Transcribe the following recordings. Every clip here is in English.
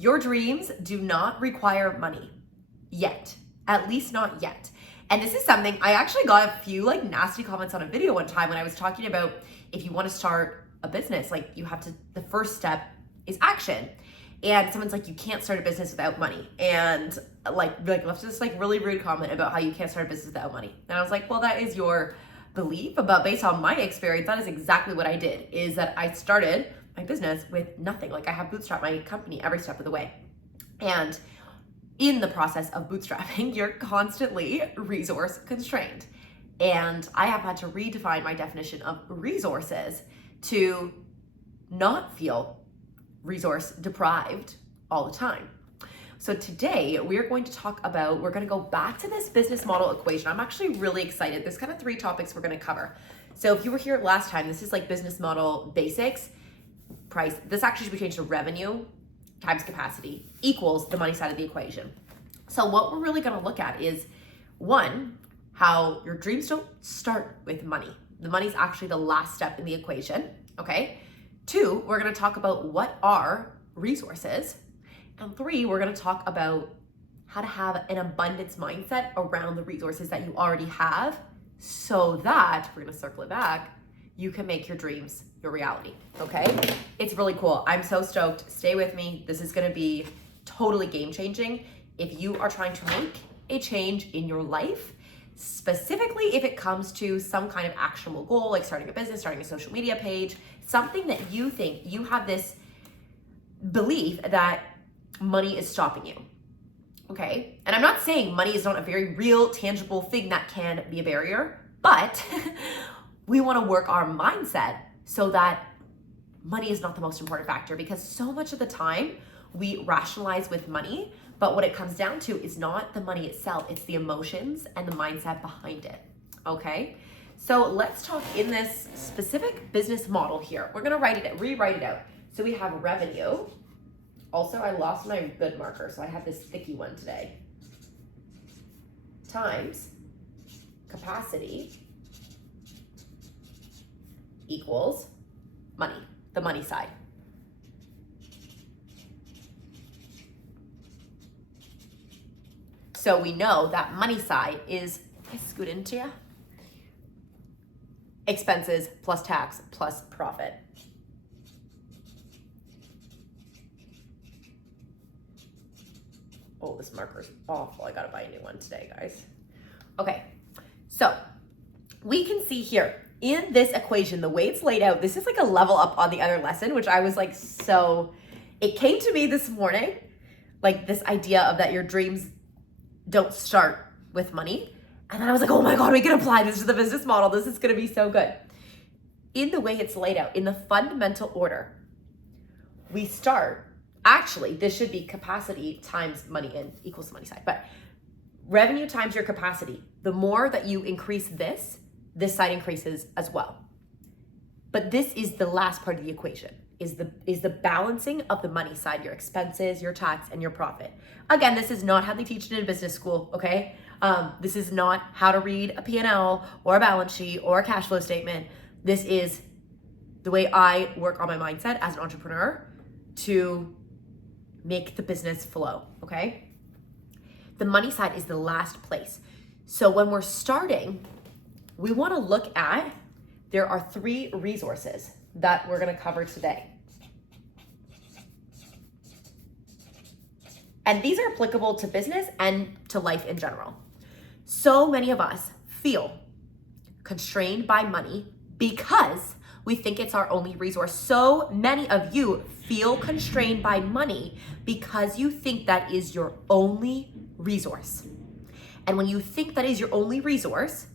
Your dreams do not require money yet, at least not yet. And this is something I actually got a few like nasty comments on a video one time when I was talking about if you want to start a business, like you have to, the first step is action. And someone's like, you can't start a business without money. And like left this like really rude comment about how you can't start a business without money. And I was like, well, that is your belief, but based on my experience, that is exactly what I did, is that I started my business with nothing. Like I have bootstrapped my company every step of the way. And in the process of bootstrapping, you're constantly resource constrained. And I have had to redefine my definition of resources to not feel resource deprived all the time. So today we're going to talk about, we're going to go back to this business model equation. I'm actually really excited. There's kind of 3 topics we're going to cover. So if you were here last time, this is like business model basics, price. This actually should be changed to revenue times capacity equals the money side of the equation. So what we're really going to look at is, 1, how your dreams don't start with money. The money's actually the last step in the equation, okay? 2, we're going to talk about what are resources. And 3, we're going to talk about how to have an abundance mindset around the resources that you already have so that, we're going to circle it back, you can make your dreams your reality, okay? It's really cool. I'm so stoked. Stay with me. This is going to be totally game changing if you are trying to make a change in your life, specifically if it comes to some kind of actionable goal, like starting a business, starting a social media page, something that you think you have this belief that money is stopping you, okay? And I'm not saying money is not a very real, tangible thing that can be a barrier, but we want to work our mindset so that money is not the most important factor, because so much of the time we rationalize with money, but what it comes down to is not the money itself, it's the emotions and the mindset behind it, okay? So let's talk in this specific business model here. We're gonna rewrite it out. So we have revenue. Also, I lost my good marker, so I have this sticky one today. Times capacity equals money, the money side. So we know that money side is, I scoot into you, expenses plus tax plus profit. Oh, this marker's awful. I gotta buy a new one today, guys. Okay, so we can see here in this equation, the way it's laid out, this is like a level up on the other lesson, which I was like, so it came to me this morning, like this idea of that your dreams don't start with money. And then I was like, oh my God, we can apply this to the business model. This is gonna be so good. In the way it's laid out, in the fundamental order, we start, actually, this should be capacity times money in equals the money side, but revenue times your capacity. The more that you increase this side increases as well. But this is the last part of the equation, is the balancing of the money side, your expenses, your tax, and your profit. Again, this is not how they teach it in business school, okay? This is not how to read a P&L or a balance sheet or a cash flow statement. This is the way I work on my mindset as an entrepreneur to make the business flow, okay? The money side is the last place. So when we're starting, we wanna look at, there are 3 resources that we're gonna cover today. And these are applicable to business and to life in general. So many of us feel constrained by money because we think it's our only resource. So many of you feel constrained by money because you think that is your only resource. And when you think that is your only resource,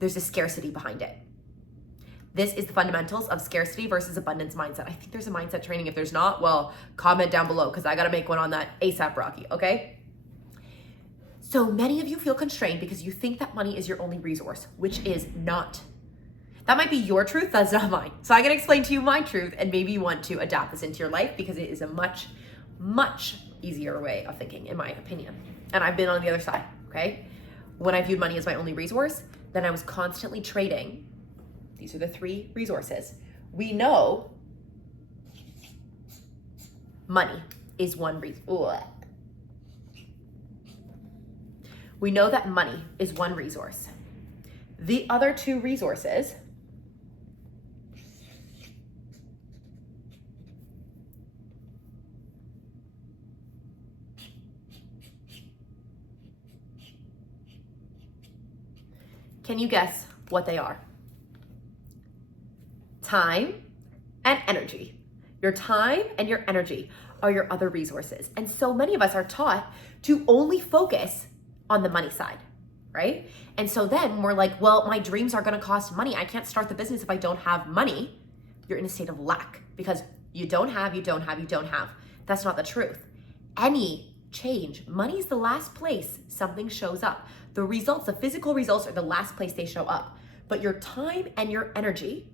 there's a scarcity behind it. This is the fundamentals of scarcity versus abundance mindset. I think there's a mindset training. If there's not, well, comment down below because I got to make one on that ASAP, Rocky, okay? So many of you feel constrained because you think that money is your only resource, which is not. That might be your truth, that's not mine. So I'm gonna explain to you my truth, and maybe you want to adapt this into your life because it is a much, much easier way of thinking, in my opinion. And I've been on the other side, okay? When I viewed money as my only resource, then I was constantly trading. These are the 3 resources. We know money is one reason. We know that money is one resource. The other two resources can you guess what they are? Time and energy. Your time and your energy are your other resources. And so many of us are taught to only focus on the money side, right? And so then we're like, well, my dreams are gonna cost money. I can't start the business if I don't have money. You're in a state of lack because you don't have. That's not the truth. Any change, money is the last place something shows up. The results, the physical results are the last place they show up. But your time and your energy,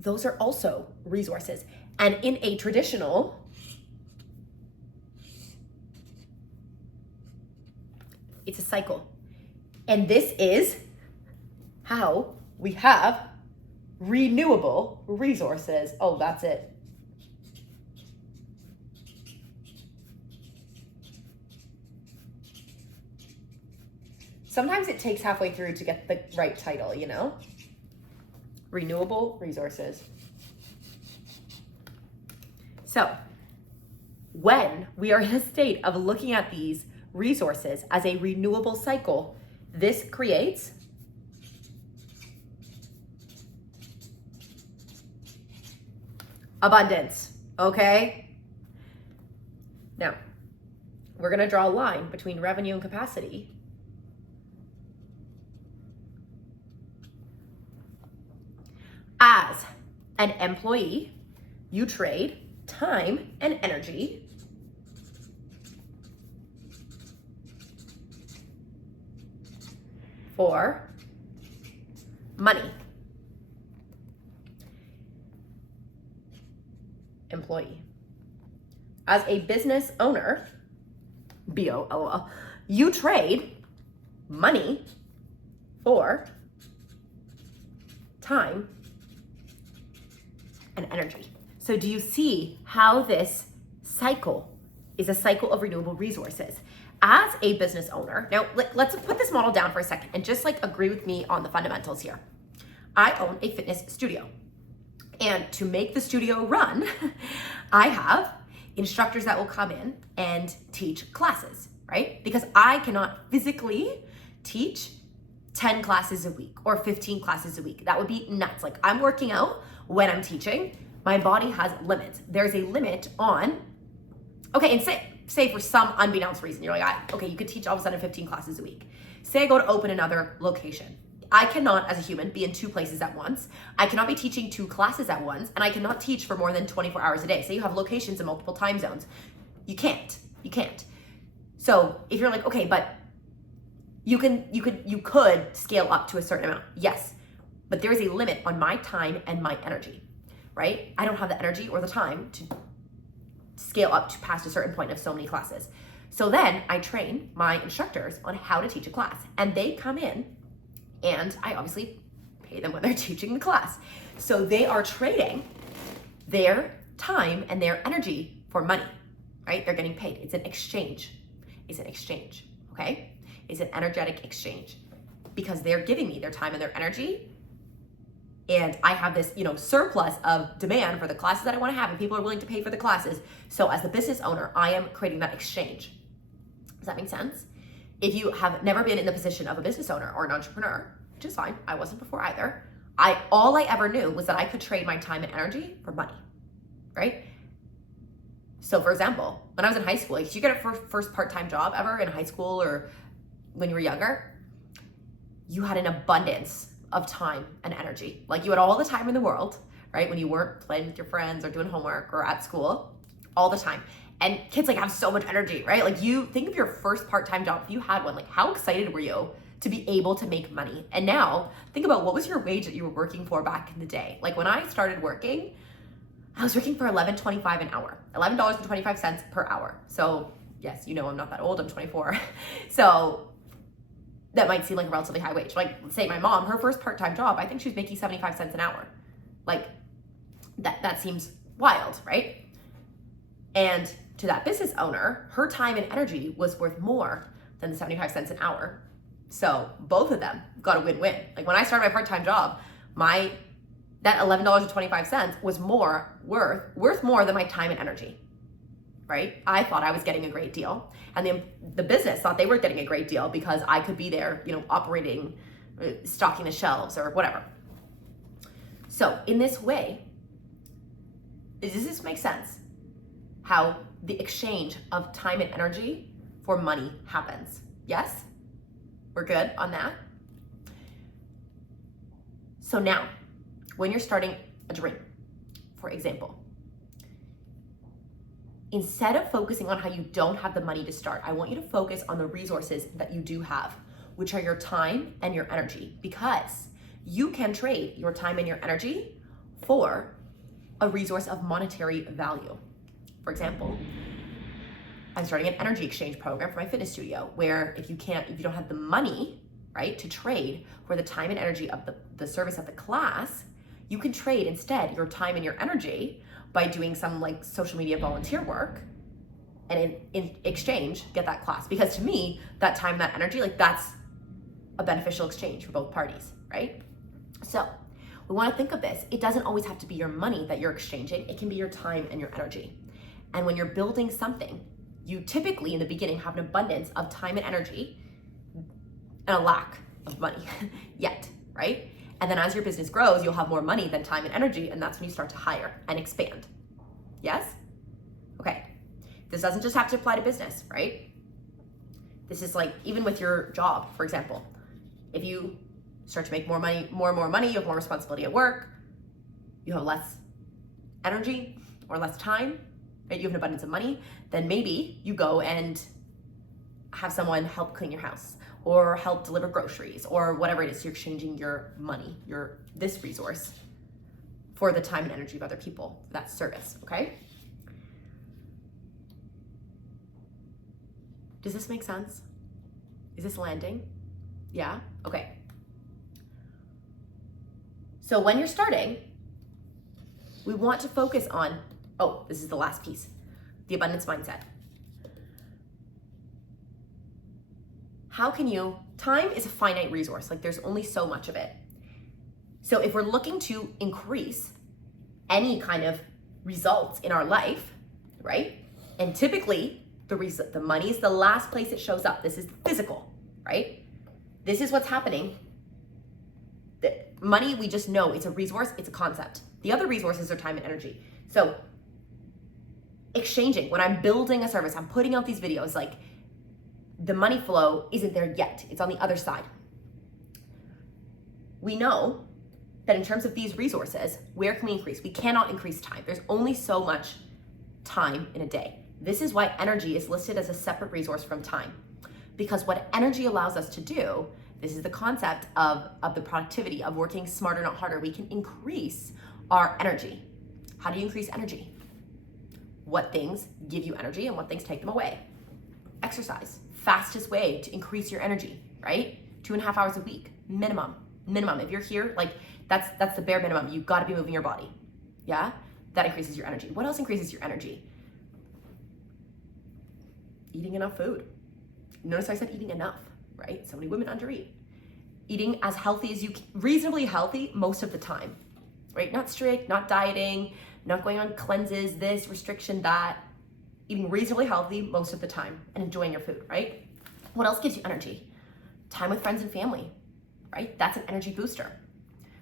those are also resources. And in a traditional it's a cycle. And this is how we have renewable resources. Oh, that's it. Sometimes it takes halfway through to get the right title, you know? Renewable resources. So, when we are in a state of looking at these resources as a renewable cycle, this creates abundance, okay? Now, we're gonna draw a line between revenue and capacity. As an employee, you trade time and energy for money. Employee. As a business owner, B-O-L-O-L, you trade money for time and energy. So do you see how this cycle is a cycle of renewable resources? As a business owner, now let's put this model down for a second and just like agree with me on the fundamentals here. I own a fitness studio. And to make the studio run, I have instructors that will come in and teach classes, right? Because I cannot physically teach 10 classes a week or 15 classes a week. That would be nuts. Like I'm working out when I'm teaching, my body has limits. There's a limit on, okay, and say for some unbeknownst reason, you're like, okay, you could teach all of a sudden 15 classes a week. Say I go to open another location. I cannot, as a human, be in two places at once. I cannot be teaching 2 classes at once, and I cannot teach for more than 24 hours a day. Say you have locations in multiple time zones. You can't. So if you're like, okay, but you could scale up to a certain amount. Yes, but there is a limit on my time and my energy, right? I don't have the energy or the time to scale up to past a certain point of so many classes. So then I train my instructors on how to teach a class, and they come in and I obviously pay them when they're teaching the class. So they are trading their time and their energy for money, right? They're getting paid. It's an exchange. Okay? It's an energetic exchange because they're giving me their time and their energy. And I have this, surplus of demand for the classes that I want to have, and people are willing to pay for the classes. So as the business owner, I am creating that exchange. Does that make sense? If you have never been in the position of a business owner or an entrepreneur, which is fine, I wasn't before either, all I ever knew was that I could trade my time and energy for money, right? So for example, when I was in high school, did you get a first part-time job ever in high school or when you were younger? You had an abundance of time and energy. Like you had all the time in the world, right? When you weren't playing with your friends or doing homework or at school, all the time. And kids have so much energy, right? Like you think of your first part-time job, if you had one, how excited were you to be able to make money? And now think about what was your wage that you were working for back in the day? Like when I started working, I was working for $11.25 an hour, $11.25 per hour. So yes, I'm not that old, I'm 24. So that might seem like a relatively high wage. Like say my mom, her first part-time job, I think she was making 75 cents an hour. Like that seems wild, right? And to that business owner, her time and energy was worth more than the 75 cents an hour. So both of them got a win-win. Like when I started my part-time job, that $11.25 was worth more than my time and energy, right? I thought I was getting a great deal. And the business thought they were getting a great deal because I could be there, operating, stocking the shelves or whatever. So in this way, does this make sense? How the exchange of time and energy for money happens. Yes? We're good on that? So now, when you're starting a dream, for example, instead of focusing on how you don't have the money to start, I want you to focus on the resources that you do have, which are your time and your energy, because you can trade your time and your energy for a resource of monetary value. For example, I'm starting an energy exchange program for my fitness studio where if you don't have the money, right, to trade for the time and energy of the service of the class, you can trade instead your time and your energy by doing some like social media volunteer work and in exchange get that class. Because to me, that time, that energy, like that's a beneficial exchange for both parties, right? So we want to think of this. It doesn't always have to be your money that you're exchanging. It can be your time and your energy. And when you're building something, you typically in the beginning have an abundance of time and energy and a lack of money yet, right? And then as your business grows, you'll have more money than time and energy, and that's when you start to hire and expand. Yes? Okay. This doesn't just have to apply to business, right? This is like even with your job, for example. If you start to make more and more money, you have more responsibility at work, you have less energy or less time, right? You have an abundance of money, then maybe you go and have someone help clean your house or help deliver groceries or whatever it is. You're exchanging your money, this resource for the time and energy of other people, that service, okay? Does this make sense? Is this landing? Yeah? Okay. So when you're starting, we want to focus on, this is the last piece, the abundance mindset. Time is a finite resource, like there's only so much of it. So if we're looking to increase any kind of results in our life, right? And typically the money is the last place it shows up. This is physical, right? This is what's happening. The money, we just know it's a resource, it's a concept. The other resources are time and energy. So exchanging, when I'm building a service, I'm putting out these videos, like the money flow isn't there yet. It's on the other side. We know that in terms of these resources, where can we increase? We cannot increase time. There's only so much time in a day. This is why energy is listed as a separate resource from time. Because what energy allows us to do, this is the concept of the productivity, of working smarter, not harder. We can increase our energy. How do you increase energy? What things give you energy and what things take them away? Exercise, fastest way to increase your energy, right? 2.5 hours a week, minimum. If you're here, like that's the bare minimum. You've got to be moving your body. Yeah? That increases your energy. What else increases your energy? Eating enough food. Notice I said eating enough, right? So many women undereat. Eating as healthy as you can, reasonably healthy most of the time, right? Not strict, not dieting, not going on cleanses, this, restriction, that. Eating reasonably healthy most of the time and enjoying your food, right? What else gives you energy? Time with friends and family, right? That's an energy booster.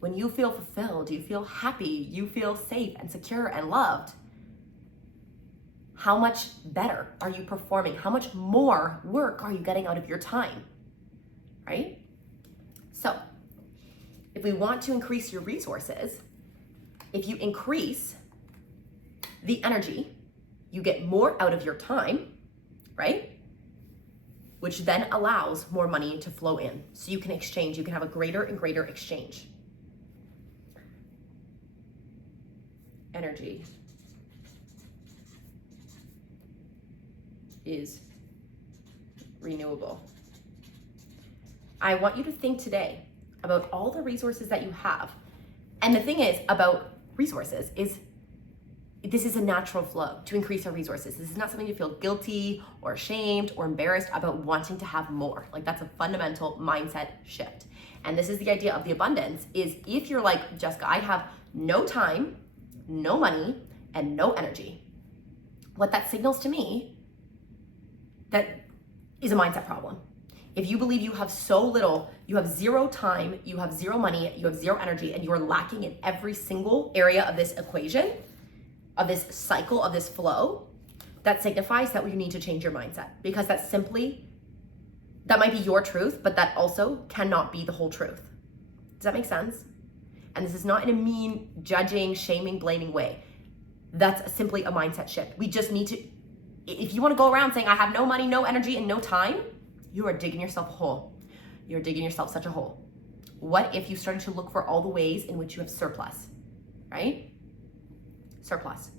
When you feel fulfilled, you feel happy, you feel safe and secure and loved, how much better are you performing? How much more work are you getting out of your time, right? So if we want to increase your resources, if you increase the energy, you get more out of your time, right? Which then allows more money to flow in. So you can exchange, you can have a greater and greater exchange. Energy is renewable. I want you to think today about all the resources that you have. And the thing is about resources is this is a natural flow to increase our resources. This is not something to feel guilty or ashamed or embarrassed about wanting to have more. Like, that's a fundamental mindset shift. And this is the idea of the abundance, is if you're like, Jessica, I have no time, no money, and no energy, what that signals to me, that is a mindset problem. If you believe you have so little, you have zero time, you have zero money, you have zero energy, and you are lacking in every single area of this equation, of this cycle, of this flow, that signifies that you need to change your mindset, because that might be your truth, but that also cannot be the whole truth. Does that make sense? And this is not in a mean, judging, shaming, blaming way. That's simply a mindset shift. We just need to, if you want to go around saying, I have no money, no energy, and no time, you are digging yourself a hole. You're digging yourself such a hole. What if you started to look for all the ways in which you have surplus, right? Surplus,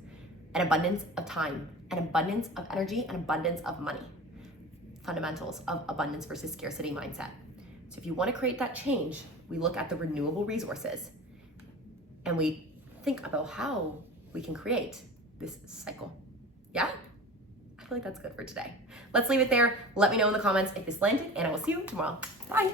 an abundance of time, an abundance of energy, an abundance of money. Fundamentals of abundance versus scarcity mindset. So if you want to create that change, we look at the renewable resources and we think about how we can create this cycle. Yeah? I feel like that's good for today. Let's leave it there. Let me know in the comments if this landed, and I will see you tomorrow. Bye.